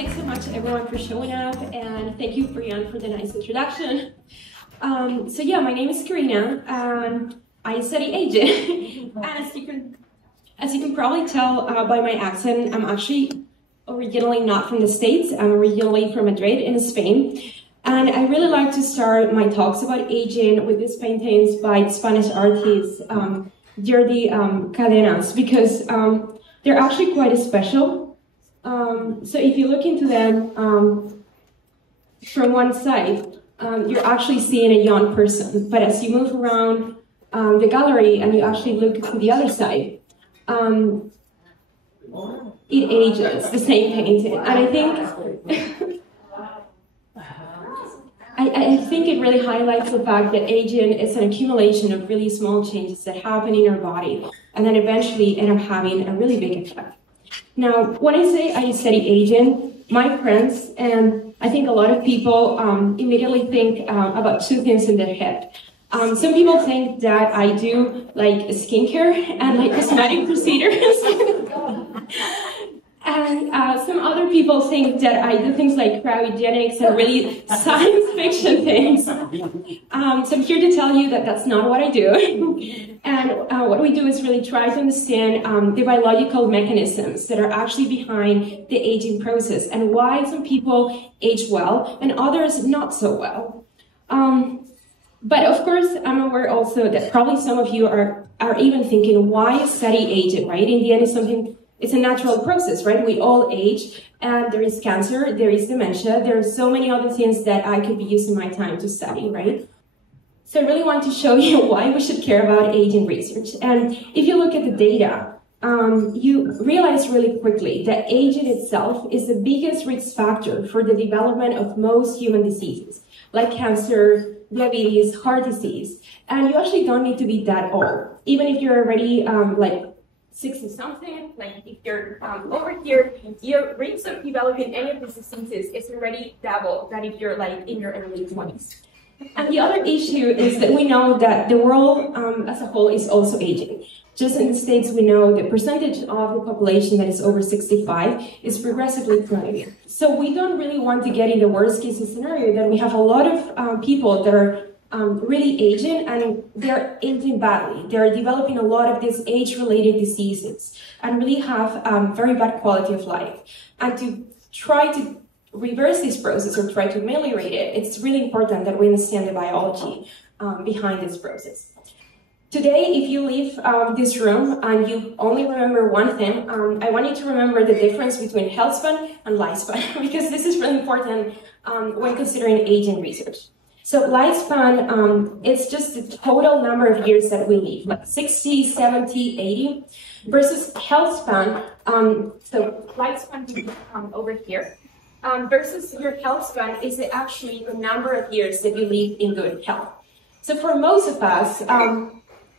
Thanks so much everyone for showing up, and thank you, Brian, for the nice introduction. So yeah, my name is Corina, and I study aging. And as you can probably tell by my accent, I'm actually originally not from the States. I'm originally from Madrid in Spain. And I really like to start my talks about aging with these paintings by Spanish artist Jordi Cadenas, because they're actually quite special. So if you look into them from one side, you're actually seeing a young person. But as you move around the gallery and you actually look to the other side, it ages, the same painting. And I think I think it really highlights the fact that aging is an accumulation of really small changes that happen in our body and then eventually end up having a really big effect. Now, when I say I study aging, my friends and I think a lot of people immediately think about two things in their head. Some people think that I do like skincare and like cosmetic procedures. And some other people think that I do things like cryogenics and really science fiction things. So I'm here to tell you that that's not what I do. And what we do is really try to understand the biological mechanisms that are actually behind the aging process and why some people age well and others not so well. But of course, I'm aware also that probably some of you are even thinking, why study aging, right? In the end, it's a natural process, right? We all age, and there is cancer, there is dementia, there are so many other things that I could be using my time to study, right? So I really want to show you why we should care about aging research. And if you look at the data, you realize really quickly that aging itself is the biggest risk factor for the development of most human diseases, like cancer, diabetes, heart disease. And you actually don't need to be that old. Even if you're already like 60-something, like if you're over here, your rates of developing any of these diseases is already double than if you're like in your early 20s. And the other issue is that we know that the world as a whole is also aging. Just in the States, we know the percentage of the population that is over 65 is progressively climbing. So we don't really want to get in the worst case scenario that we have a lot of people that are really aging, and they're aging badly. They're developing a lot of these age-related diseases and really have very bad quality of life. And to try to reverse this process or try to ameliorate it, it's really important that we understand the biology behind this process. Today, if you leave this room and you only remember one thing, I want you to remember the difference between health span and lifespan, because this is really important when considering aging research. So lifespan, it's just the total number of years that we live, like 60, 70, 80, versus health span, so lifespan would be over here, versus your health span is actually the number of years that you live in good health. So for most of us,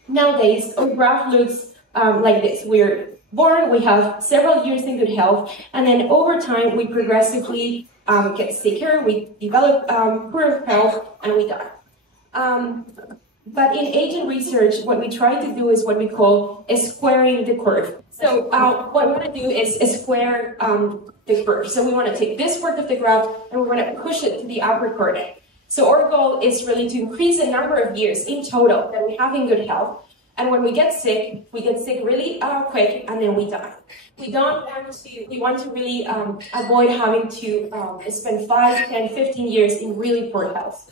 nowadays, our graph looks like this. We're born, we have several years in good health, and then over time, we progressively get sicker, we develop poor health, and we die. But in aging research, what we try to do is what we call squaring the curve. So what we want to do is square the curve. So we want to take this part of the graph and we want to push it to the upper coordinate. So our goal is really to increase the number of years in total that we have in good health. And when we get sick really quick, and then we die. We want to really avoid having to spend 5, 10, 15 years in really poor health.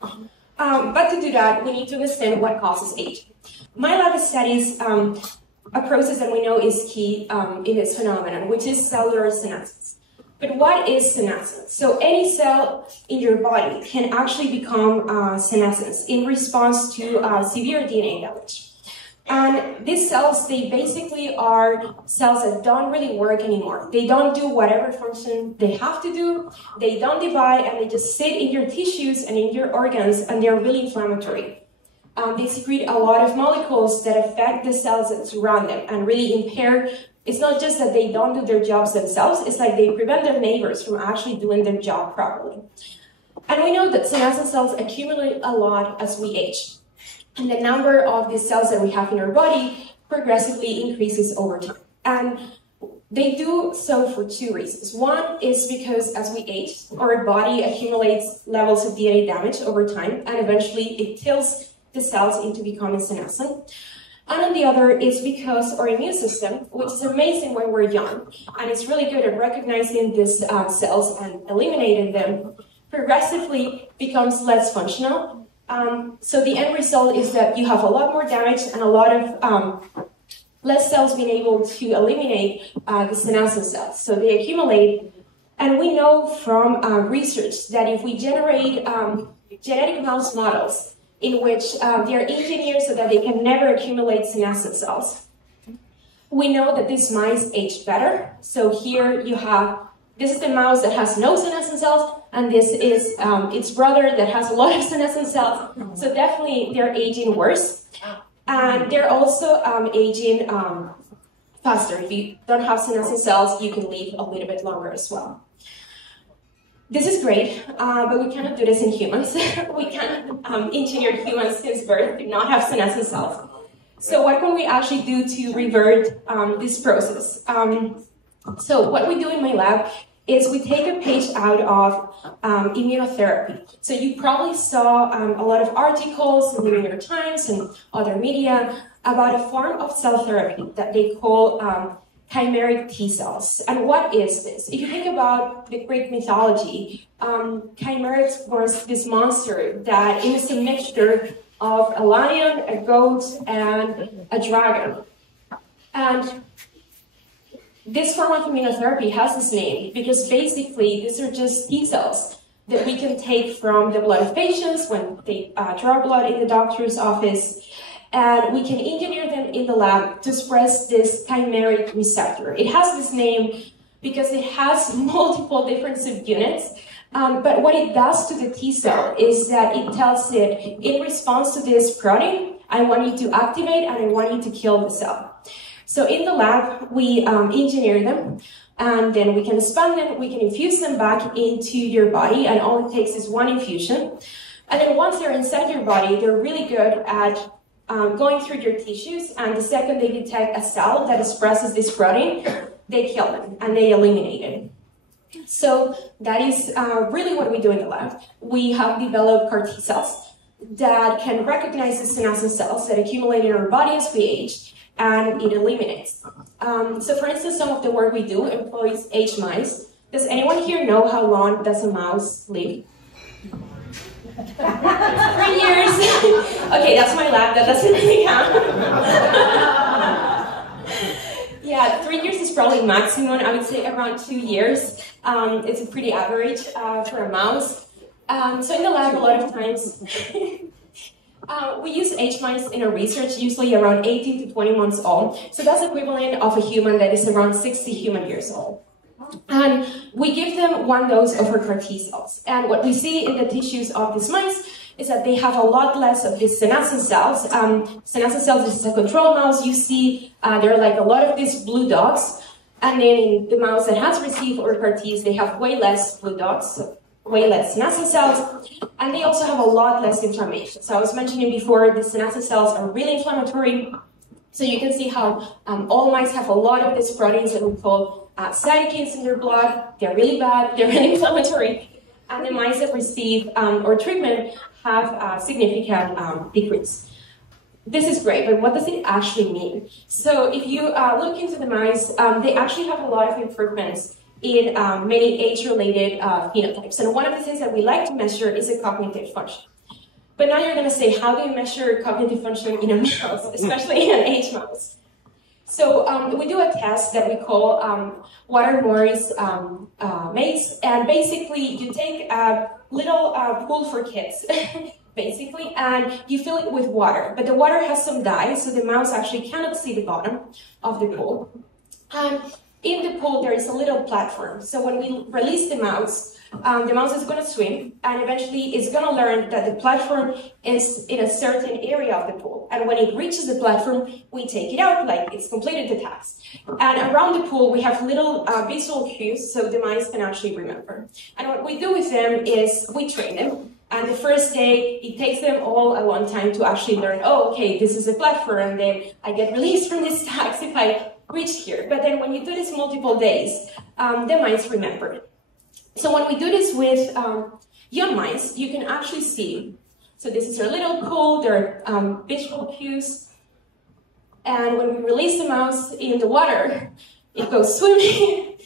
But to do that, we need to understand what causes aging. My lab studies a process that we know is key in this phenomenon, which is cellular senescence. But what is senescence? So any cell in your body can actually become senescent in response to severe DNA damage. And these cells, they basically are cells that don't really work anymore. They don't do whatever function they have to do. They don't divide, and they just sit in your tissues and in your organs, and they're really inflammatory. They secrete a lot of molecules that affect the cells that surround them and really impair. It's not just that they don't do their jobs themselves, it's like they prevent their neighbors from actually doing their job properly. And we know that senescent cells accumulate a lot as we age. And the number of the cells that we have in our body progressively increases over time. And They do so for two reasons. One is because as we age, our body accumulates levels of DNA damage over time, and eventually it tilts the cells into becoming senescent. And on the other is because our immune system, which is amazing when we're young, and it's really good at recognizing these cells and eliminating them, progressively becomes less functional. So the end result is that you have a lot more damage and a lot of less cells being able to eliminate the senescent cells. So they accumulate, and we know from research that if we generate genetic mouse models in which they are engineered so that they can never accumulate senescent cells, we know that these mice age better. So here you have, this is the mouse that has no senescent cells, and this is its brother that has a lot of senescent cells. So definitely they're aging worse. And they're also aging faster. If you don't have senescent cells, you can live a little bit longer as well. This is great, but we cannot do this in humans. We can't engineer humans since birth to not have senescent cells. So what can we actually do to revert this process? So what we do in my lab is we take a page out of immunotherapy. So you probably saw a lot of articles in the New York Times and other media about a form of cell therapy that they call chimeric T cells. And what is this? If you think about the Greek mythology, chimerics was this monster that is a mixture of a lion, a goat, and a dragon. And this form of immunotherapy has this name because basically these are just T cells that we can take from the blood of patients when they draw blood in the doctor's office, and we can engineer them in the lab to express this chimeric receptor. It has this name because it has multiple different subunits, but what it does to the T cell is that it tells it, in response to this protein, I want you to activate and I want you to kill the cell. So in the lab, we engineer them, and then we can expand them, we can infuse them back into your body, and all it takes is one infusion. And then once they're inside your body, they're really good at going through your tissues, and the second they detect a cell that expresses this protein, they kill them, and they eliminate it. So that is really what we do in the lab. We have developed CAR T cells that can recognize the senescent cells that accumulate in our body as we age, and it eliminates. So for instance, some of the work we do employs aged mice. Does anyone here know how long does a mouse live? 3 years. Okay, that's my lab, that doesn't really count. Yeah, 3 years is probably maximum. I would say around 2 years. It's a pretty average for a mouse. So in the lab, a lot of times, we use aged mice in our research, usually around 18 to 20 months old. So that's equivalent of a human that is around 60 human years old. And we give them one dose of our CAR T cells. And what we see in the tissues of these mice is that they have a lot less of these senescent cells. Senescent cells, this is a control mouse. You see there are like a lot of these blue dots. And then in the mouse that has received our CAR Ts, they have way less blue dots, so way less senescent cells. And they also have a lot less inflammation. So I was mentioning before, the senescent cells are really inflammatory. So you can see how all mice have a lot of these proteins that we call cytokines in their blood. They're really bad, they're really inflammatory. And the mice that receive our treatment have a significant decrease. This is great, but what does it actually mean? So if you look into the mice, they actually have a lot of improvements in many age-related phenotypes. And one of the things that we like to measure is a cognitive function. But now you're going to say, how do you measure cognitive function in a mouse, especially in an aged mouse? So we do a test that we call Water-Morris maze, and basically you take a little pool for kids, basically, and you fill it with water. But the water has some dye, so the mouse actually cannot see the bottom of the pool. And in the pool, there is a little platform. So when we release the mouse is going to swim, and eventually it's going to learn that the platform is in a certain area of the pool. And when it reaches the platform, we take it out, like it's completed the task. And around the pool, we have little visual cues, so the mice can actually remember. And what we do with them is we train them. And the first day, it takes them all a long time to actually learn, oh, okay, this is a platform, and then I get released from this task if I reach here. But then when you do this multiple days, the mice remember it. So when we do this with young mice, you can actually see, so this is their little pool, their visual cues, and when we release the mouse in the water, it goes swimming,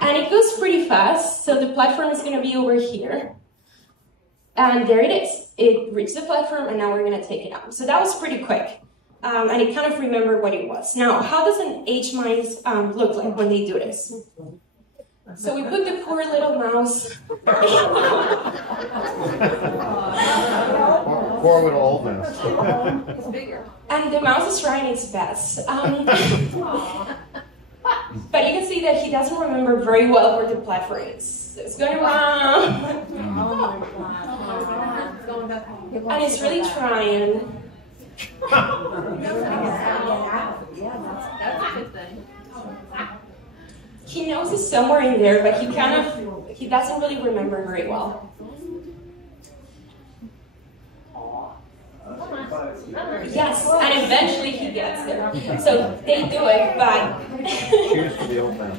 and it goes pretty fast, so the platform is going to be over here. And there it is. It reached the platform, and now we're going to take it out. So that was pretty quick, and it kind of remembered what it was. Now, how does an H mice look like when they do this? So we put the poor little mouse. Poor little old mouse. And the mouse is trying its best. But you can see that he doesn't remember very well where the platform is. So it's going around. And it's really trying. That's a good thing. He knows it's somewhere in there, but he doesn't really remember very well. Yes, and eventually he gets there. So they do it, but... Cheers to the old man.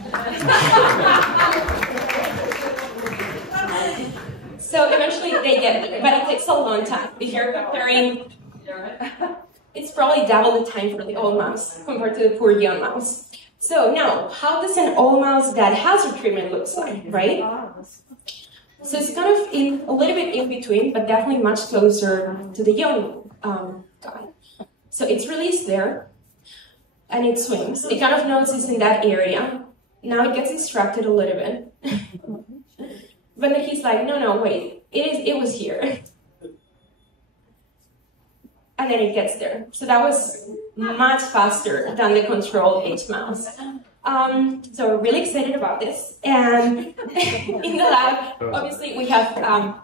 So eventually they get there, but it takes a long time. If you're comparing, it's probably double the time for the old mouse compared to the poor young mouse. So now, how does an old mouse that has a treatment looks like, right? So it's kind of a little bit in between, but definitely much closer to the young guy. So it's released there, and it swims. It kind of knows it's in that area. Now it gets distracted a little bit. But then he's like, no, wait, it was here. And then it gets there. So that was much faster than the control H mouse. So we're really excited about this. And in the lab, obviously we have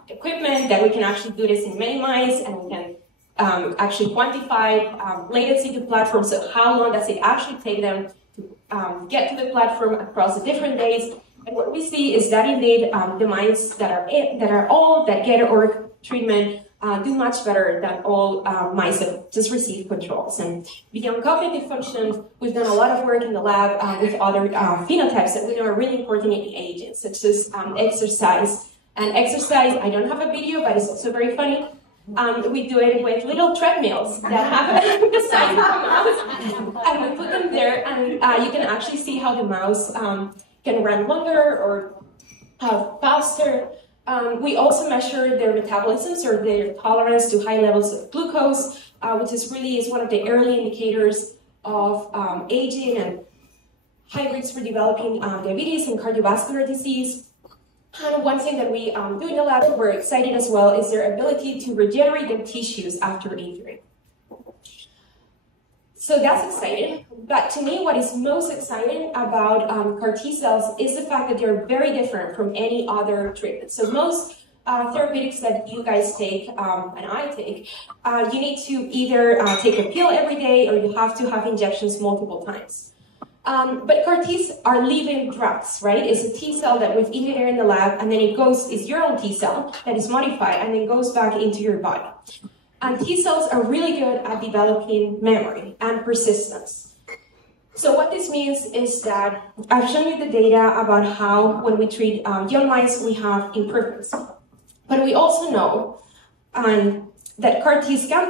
equipment that we can actually do this in many mice, and we can actually quantify latency to platform. So how long does it actually take them to get to the platform across the different days? And what we see is that indeed the mice that are old, that get our treatment, do much better than all mice that just receive controls. And beyond cognitive functions, we've done a lot of work in the lab with other phenotypes that we know are really important in aging, such as exercise. And exercise, I don't have a video, but it's also very funny. We do it with little treadmills that have the size of a mouse, and we put them there, and you can actually see how the mouse can run longer or faster. We also measure their metabolisms or their tolerance to high levels of glucose, which is one of the early indicators of aging and high risks for developing diabetes and cardiovascular disease. And one thing that we do in the lab that we're excited as well is their ability to regenerate their tissues after injury. So that's exciting, but to me what is most exciting about CAR T cells is the fact that they're very different from any other treatment. So most therapeutics that you guys take and I take, you need to either take a pill every day or you have to have injections multiple times. But CAR Ts are living drugs, right? It's a T cell that we've engineered in the lab, and then it's your own T cell that is modified and then goes back into your body. And T cells are really good at developing memory and persistence. So what this means is that I've shown you the data about how when we treat young mice, we have improvements. But we also know that CAR Ts can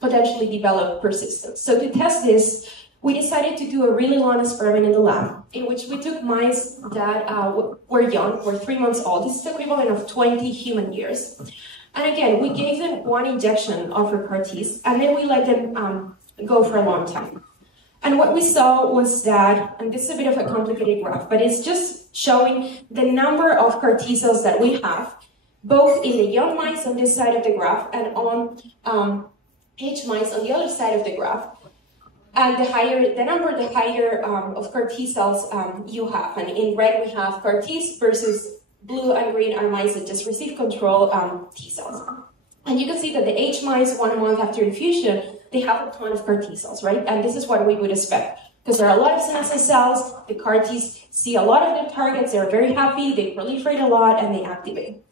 potentially develop persistence. So to test this, we decided to do a really long experiment in the lab in which we took mice that were young, were 3 months old. This is the equivalent of 20 human years. And again, we gave them one injection of our CAR Ts, and then we let them go for a long time. And what we saw was that, and this is a bit of a complicated graph, but it's just showing the number of CAR T cells that we have, both in the young mice on this side of the graph and on H mice on the other side of the graph. And the higher the number, the higher of CAR T cells you have. And in red, we have CAR Ts versus blue and green are mice that just receive control T cells. And you can see that the H mice, 1 month after infusion, they have a ton of CAR T cells, right? And this is what we would expect, because there are a lot of senescent cells, the CAR Ts see a lot of their targets, they're very happy, they proliferate a lot, and they activate.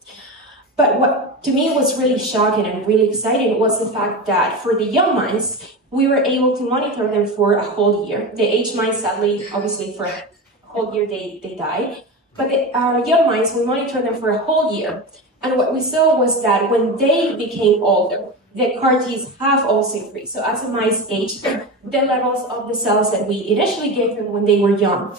But what to me was really shocking and really exciting was the fact that for the young mice, we were able to monitor them for a whole year. The aged mice, sadly, obviously for a whole year they die. But our young mice, we monitored them for a whole year. And what we saw was that when they became older, the CAR-Ts have also increased. So as the mice aged, the levels of the cells that we initially gave them when they were young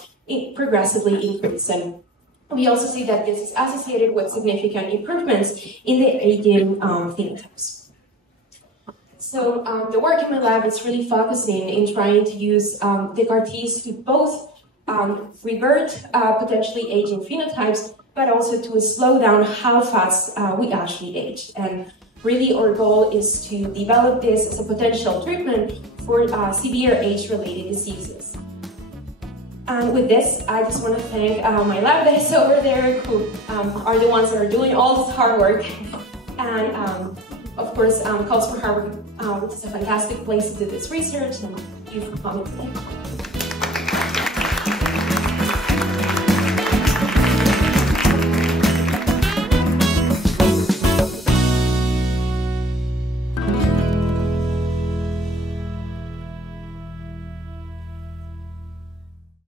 progressively increased. And we also see that this is associated with significant improvements in the aging phenotypes. So the work in my lab is really focusing in trying to use the CAR-Ts to both revert potentially aging phenotypes, but also to slow down how fast we actually age. And really, our goal is to develop this as a potential treatment for severe age-related diseases. And with this, I just want to thank my lab guys over there, who are the ones that are doing all this hard work. And of course, Calls for Harvard, which is a fantastic place to do this research. And thank you for coming today.